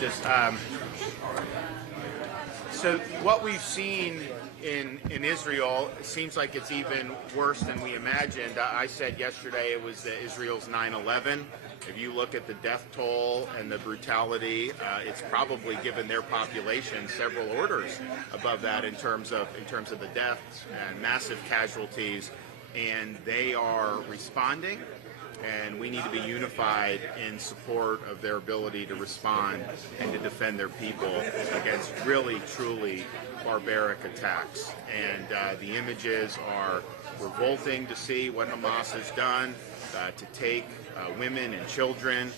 Just so what we've seen in Israel, it seems like it's even worse than we imagined. I said yesterday it was Israel's 9/11. If you look at the death toll and the brutality, it's probably given their population several orders above that in terms of the deaths and massive casualties, and they are responding. And we need to be unified in support of their ability to respond and to defend their people against really, truly barbaric attacks. And the images are revolting to see what Hamas has done to take women and children.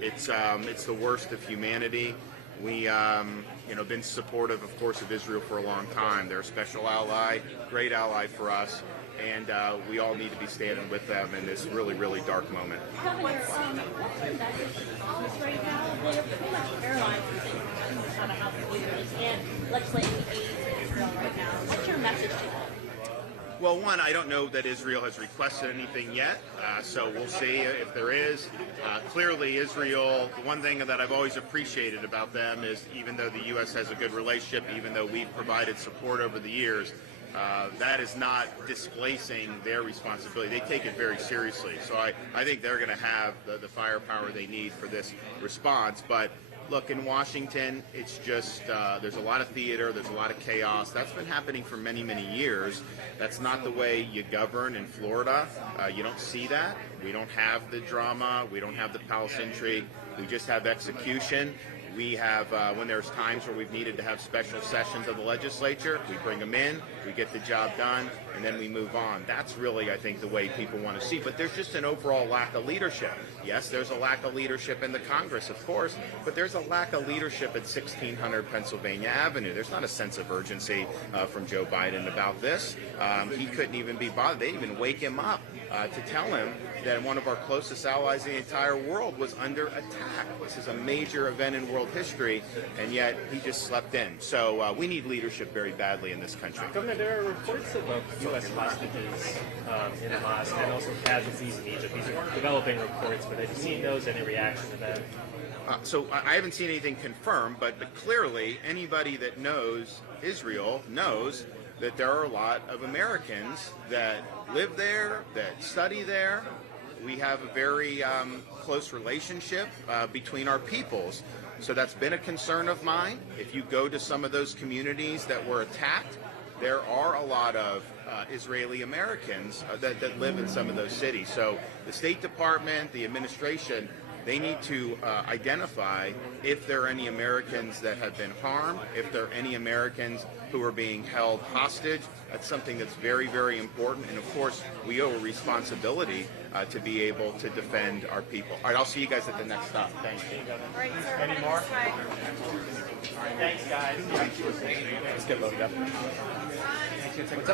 It's the worst of humanity. We been supportive, of course, of Israel for a long time. They're a special ally, great ally for us. And we all need to be standing with them in this really, really dark moment. What's your message to Congress right now? They're pretty much paralyzed with things on how the leaders and legislating aid to Israel right now. What's your message to them? Well, one, I don't know that Israel has requested anything yet, so we'll see if there is. Clearly, Israel, the one thing that I've always appreciated about them is even though the U.S. has a good relationship, even though we've provided support over the years, that is not displacing their responsibility. They take it very seriously. So I think they're going to have the firepower they need for this response. But look, in Washington, it's just there's a lot of theater, there's a lot of chaos. That's been happening for many, many years. That's not the way you govern in Florida. You don't see that. We don't have the drama. We don't have the palace intrigue. We just have execution. We have, when there's times where we've needed to have special sessions of the legislature, we bring them in, we get the job done, and then we move on. That's really, I think, the way people want to see. But there's just an overall lack of leadership. Yes, there's a lack of leadership in the Congress, of course, but there's a lack of leadership at 1600 Pennsylvania Avenue. There's not a sense of urgency from Joe Biden about this. He couldn't even be bothered. They didn't even wake him up to tell him that one of our closest allies in the entire world was under attack. This is a major event in world history, and yet he just slept in. So we need leadership very badly in this country. Governor, there are reports of U.S. hostages in Hamas and also casualties in Egypt. These are developing reports, but have you seen those? Any reaction to that? So I haven't seen anything confirmed, but clearly anybody that knows Israel knows that there are a lot of Americans that live there, that study there. We have a very close relationship between our peoples. So that's been a concern of mine. If you go to some of those communities that were attacked, there are a lot of Israeli Americans that live in some of those cities. So the State Department, the administration, they need to identify if there are any Americans that have been harmed, if there are any Americans who are being held hostage. That's something that's very, very important. And of course, we owe a responsibility to be able to defend our people. All right, I'll see you guys at the next stop. Thank you. All right, sir. Any more? All right, thanks, guys. Let's get loaded up.